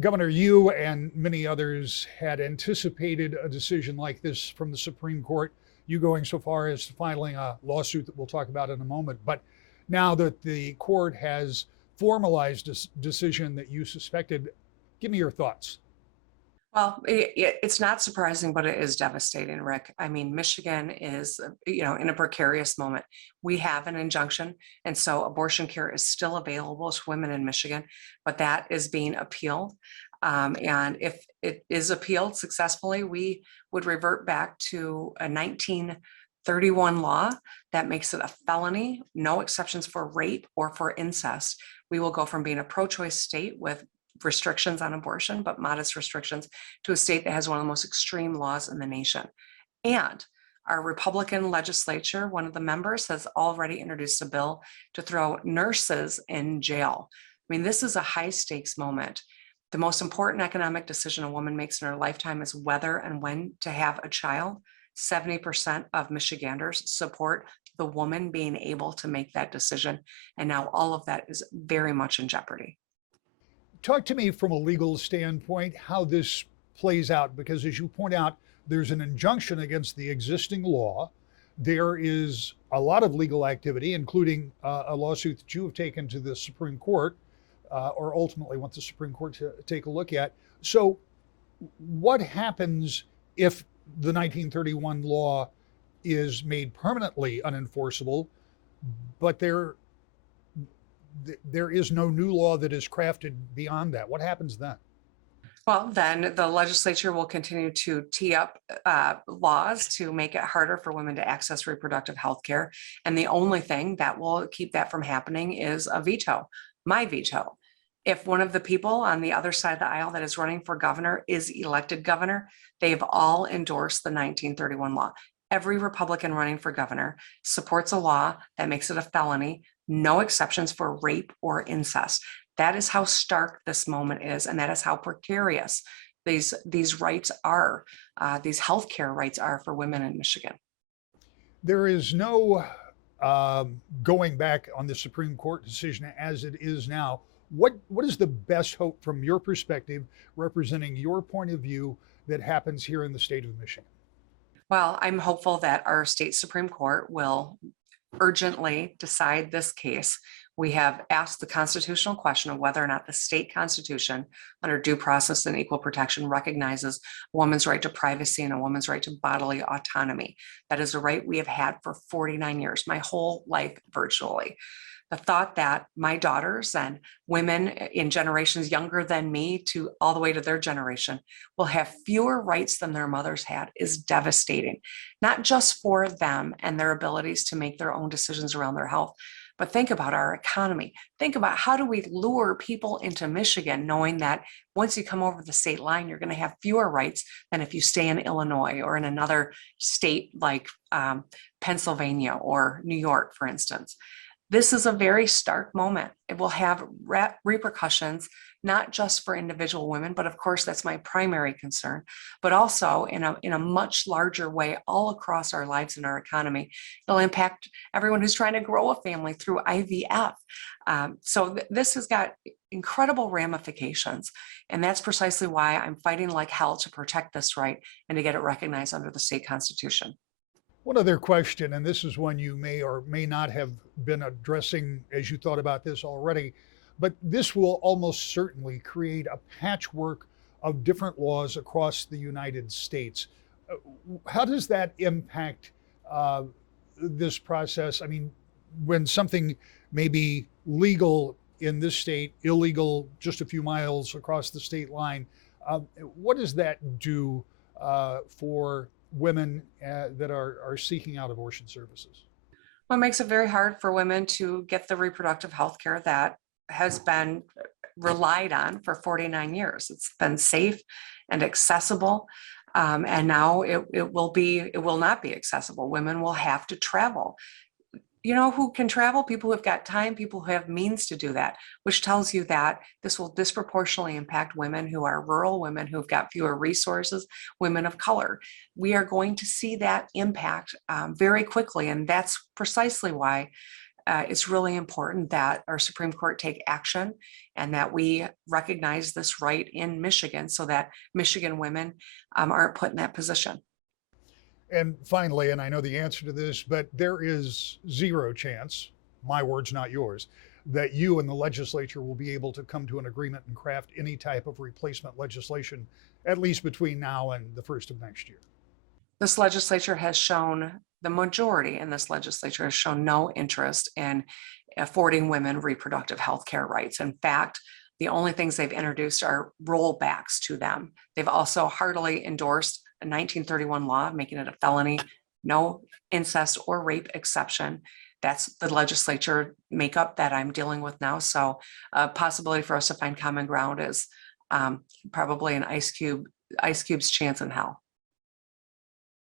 Governor, you and many others had anticipated a decision like this from the Supreme Court, you going so far as filing a lawsuit that we'll talk about in a moment. But now that the court has formalized a decision that you suspected, give me your thoughts. Well, it's not surprising, but it is devastating, Rick. I mean, Michigan is, in a precarious moment. We have an injunction, and so abortion care is still available to women in Michigan, but that is being appealed. And if it is appealed successfully, we would revert back to a 1931 law that makes it a felony, no exceptions for rape or for incest. We will go from being a pro-choice state with restrictions on abortion, but modest restrictions, to a state that has one of the most extreme laws in the nation. And our Republican legislature, one of the members, has already introduced a bill to throw nurses in jail. I mean, this is a high stakes moment. The most important economic decision a woman makes in her lifetime is whether and when to have a child. 70% of Michiganders support the woman being able to make that decision. And now all of that is very much in jeopardy. Talk to me from a legal standpoint how this plays out, because as you point out, there's an injunction against the existing law. There is a lot of legal activity, including a lawsuit that you have taken to the Supreme Court, or ultimately want the Supreme Court to take a look at. So, what happens if the 1931 law is made permanently unenforceable, but there is no new law that is crafted beyond that? What happens then? Well, then the legislature will continue to tee up laws to make it harder for women to access reproductive health care. And the only thing that will keep that from happening is a veto, my veto. If one of the people on the other side of the aisle that is running for governor is elected governor, they've all endorsed the 1931 law. Every Republican running for governor supports a law that makes it a felony, no exceptions for rape or incest. That is how stark this moment is, and that is how precarious these rights are, these healthcare rights are for women in Michigan. There is no going back on the Supreme Court decision as it is now. What is the best hope from your perspective, representing your point of view, that happens here in the state of Michigan? Well, I'm hopeful that our state Supreme Court will urgently decide this case. We have asked the constitutional question of whether or not the state constitution, under due process and equal protection, recognizes a woman's right to privacy and a woman's right to bodily autonomy. That is a right we have had for 49 years, my whole life virtually. The thought that my daughters and women in generations younger than me to all the way to their generation will have fewer rights than their mothers had is devastating, not just for them and their abilities to make their own decisions around their health, but think about our economy. Think about, how do we lure people into Michigan knowing that once you come over the state line, you're going to have fewer rights than if you stay in Illinois or in another state like Pennsylvania or New York, for instance. This is a very stark moment. It will have repercussions, not just for individual women, but of course, that's my primary concern, but also in a much larger way, all across our lives and our economy. It'll impact everyone who's trying to grow a family through IVF. This has got incredible ramifications. And that's precisely why I'm fighting like hell to protect this right and to get it recognized under the state constitution. One other question, and this is one you may or may not have been addressing as you thought about this already, but this will almost certainly create a patchwork of different laws across the United States. How does that impact this process? I mean, when something may be legal in this state, illegal just a few miles across the state line, what does that do for women that are seeking out abortion services? Well, it makes it very hard for women to get the reproductive health care that has been relied on for 49 years. It's been safe and accessible. And now it will not be accessible. Women will have to travel. You know who can travel? People who have got time, people who have means to do that, which tells you that this will disproportionately impact women who are rural, women who've got fewer resources, women of color. We are going to see that impact very quickly. And that's precisely why it's really important that our Supreme Court take action and that we recognize this right in Michigan so that Michigan women aren't put in that position. And finally, and I know the answer to this, but there is zero chance, my words, not yours, that you and the legislature will be able to come to an agreement and craft any type of replacement legislation, at least between now and the first of next year. This legislature has shown, the majority in this legislature has shown no interest in affording women reproductive health care rights. In fact, the only things they've introduced are rollbacks to them. They've also heartily endorsed a 1931 law, making it a felony, no incest or rape exception. That's the legislature makeup that I'm dealing with now. So a possibility for us to find common ground is probably an ice cube's chance in hell.